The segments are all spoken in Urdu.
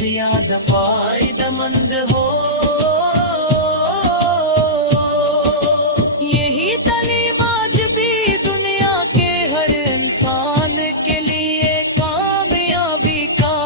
زیادہ فائدہ مند ہو۔ یہی تعلیم آج بھی دنیا کے ہر انسان کے لیے کامیابی کا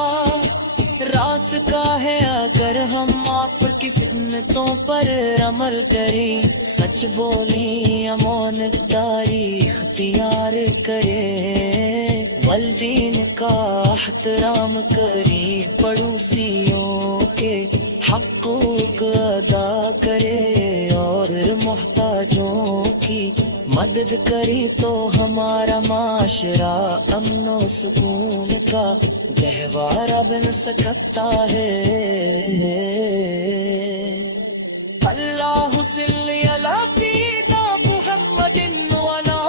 راستہ ہے۔ اگر ہم آپ کی سنتوں پر عمل کریں، سچ بولیں، امانتداری اختیار کریں، والدین کا احترام کریں، پڑوسیوں کے حقوق ادا کریں اور محتاجوں کی مدد کریں، تو ہمارا معاشرہ امن و سکون کا گہوارہ بن سکتا ہے۔ اللہ صلی علی سیدنا محمد وعلی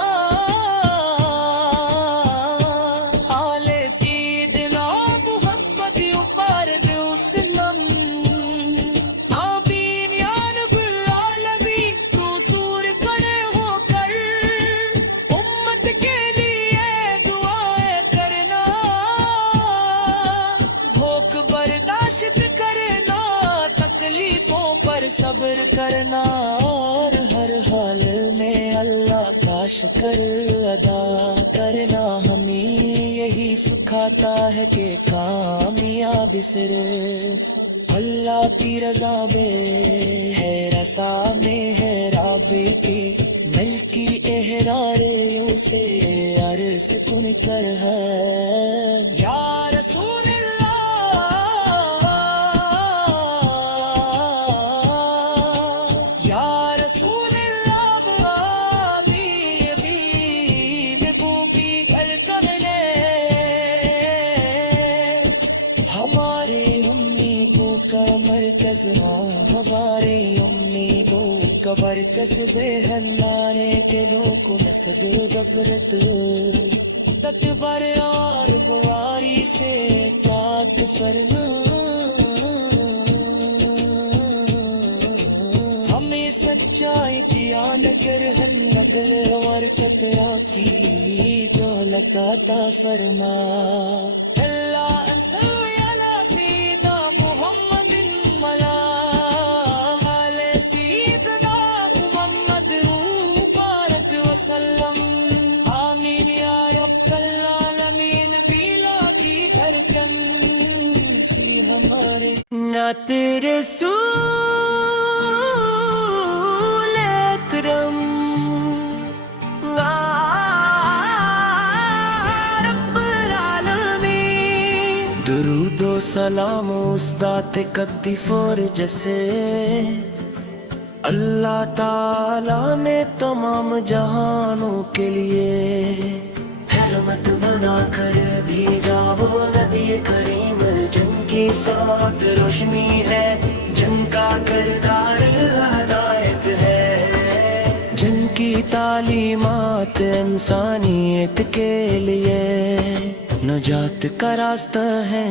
آل سیدنا محمد وقارب وسلم۔ آمین یا رب العالمین۔ حضور کھڑے ہو کر امت کے لیے دعائیں کرنا، بھوک برداشت کرنا، تکلیفوں پر صبر کرنا، اور ہر حال میں اللہ کا شکر ادا کرنا۔ ہمیں یہی سکھاتا ہے کہ کامیابی صرف اللہ کی رضا میں ہے، رضا میں ہے رب کی ملکی احرار سے عرض کن کر ہے۔ یا رسول ہماری امیدوں کا برکس بے ہنانے کے لوگ نسد غفرت تکبر اور گواری سے پاک فرما۔ ہمیں سچائی دیان کر ہم نقل اور کترا کی دولت عطا فرما۔ اللہ صلی علی سیدنا محمد وعلی آل سیدنا محمد وبارک وسلم۔ آمین یا رب العالمین۔ بیلا کی دھڑکن سی ہمارے نعت رسول اکرم رب العالمین۔ درود و سلام استاد قدی فور جیسے اللہ تعالیٰ نے تمام جہانوں کے لیے رحمت بنا کر بھیجا، وہ نبی کریم جن کی ساتھ روشنی ہے، جن کا کردار ہدایت ہے، جن کی تعلیمات انسانیت کے لیے نجات کا راستہ ہے۔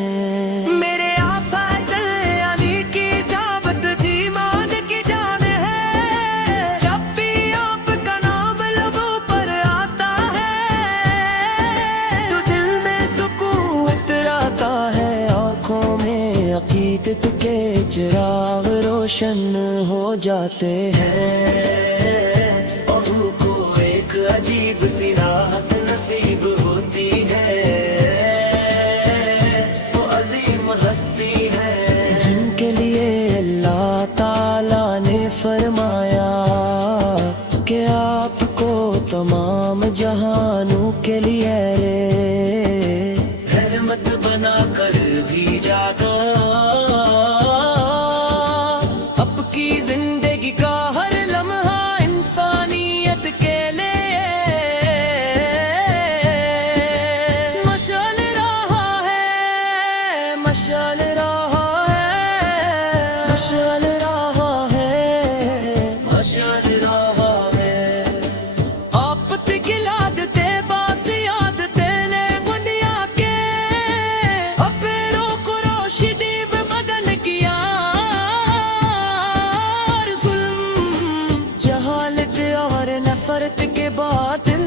میرے آقا صلی علی کی جابت ایمان کی جان ہے، جب بھی آپ کا نام لبوں پر آتا ہے تو دل میں سکون اتراتا ہے، آنکھوں میں عقیدت کے چراغ روشن ہو جاتے ہیں، اور روح کو ایک عجیب سی راحت نصیب ہوتی ہے۔ ہستی ہے جن کے لیے اللہ تعالیٰ نے فرمایا کہ آپ کو تمام جہانوں کے لیے رحمت بنا کر بھیجا گا۔ اب کی زندگی کا ہر لمحہ انسانیت کے لیے مشعل رہا ہے، مشعل رہا ہے، مشعل رہا ہے، مشعل رہا ہے۔ آپت گلاد تے باس یاد تیلے دنیا کے، اپیروں کو روشدی میں بدل کیا، ظلم جہالت اور نفرت کے باطل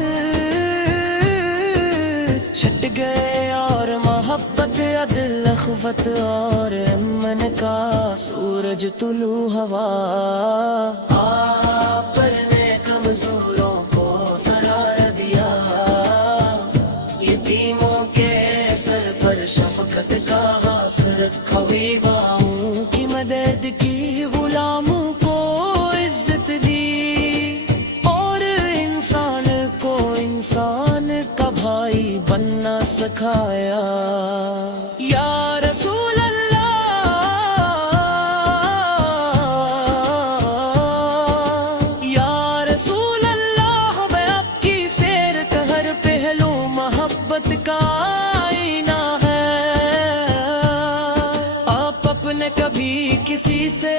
چھٹ گئے، اور محبت عدل اخوت اور امن کا سورج طلوع ہوا، آپ نے کمزوروں کو سہارا دیا، یتیموں کے سر پر شفقت کا ہاتھ رکھا، بیواؤں کی مدد کی، غلاموں کو عزت دی، اور انسان کو انسان کا بھائی بننا سکھایا۔ یا رسول اللہ، یا رسول اللہ، میں آپ کی سیرت ہر پہلو محبت کا آئینہ ہے۔ آپ اپنے کبھی کسی سے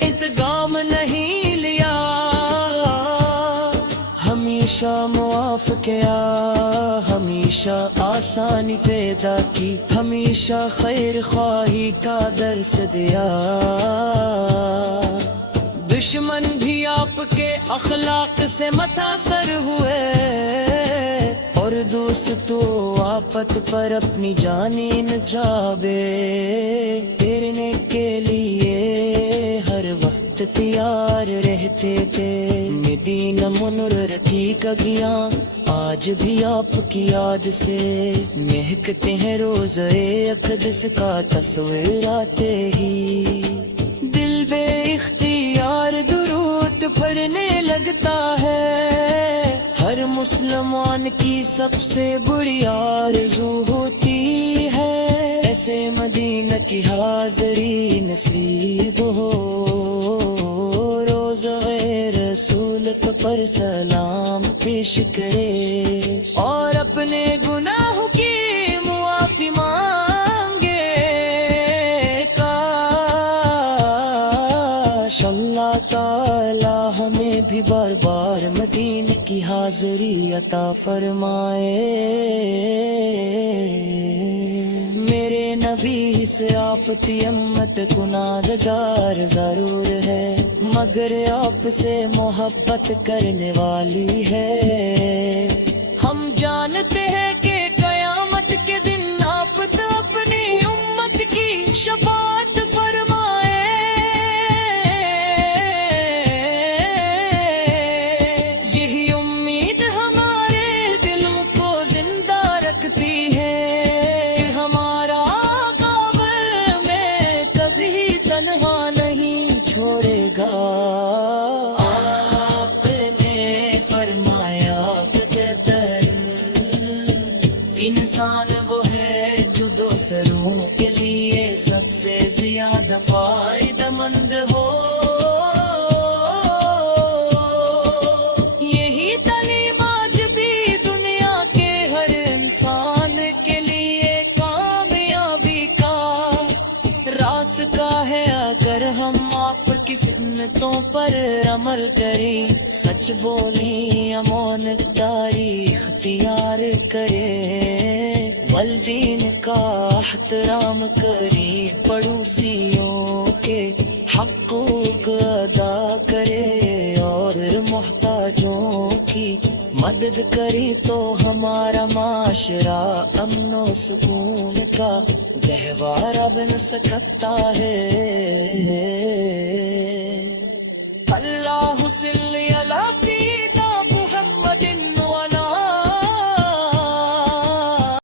انتقام نہیں لیا، ہمیشہ معاف کیا، ہمیشہ آسانی پیدا کی، ہمیشہ خیر خواہی کا درس دیا۔ دشمن بھی آپ کے اخلاق سے متاثر ہوئے، اور دوستو آپت پر اپنی جانیں نچھاوے، تیرنے کے لیے ہر وقت تیار رہتے تھے۔ مدینہ منور کی کگیاں آج بھی آپ کی یاد سے مہکتے ہیں، روزے اقدس کا تصویر آتے ہی دل بے اختیار درود پڑھنے لگتا ہے۔ ہر مسلمان کی سب سے بڑی آرزو ہوتی ہے، ایسے مدینہ کی حاضری نصیب ہو، روز غیر رسول پر سلام پیش کرے، اور اپنے گناہوں کی معافی مانگے۔ کاش اللہ تعالی ہمیں بھی بار بار مدینہ کی حاضری عطا فرمائے۔ میرے نبی سے آپ تیمت گناہگار ضرور ہے، مگر آپ سے محبت کرنے والی ہے۔ ہم جانتے ہیں کہ قیامت کے دن آپ تو اپنی امت کی شفاعت فرمائے۔ یہی امید ہمارے دلوں کو زندہ رکھتی ہے کہ ہمارا قابل میں کبھی تنہا نہیں چھوڑے گا۔ آپ نے فرمایا انسان وہ ہے جو دوسروں کے لیے سب سے زیادہ فائدہ مند ہو۔ یہی تعلیم آج بھی دنیا کے ہر انسان کے لیے کامیابی کا راستہ ہے، اگر ہم آپ کی سنتوں پر عمل کریں، سچ بولیں، امانتداری اختیار کریں، والدین کا احترام کریں، پڑوسیوں کے حقوق ادا کرے، اور محتاجوں کی مدد کریں، تو ہمارا معاشرہ امن و سکون کا گہوارہ بن سکتا ہے۔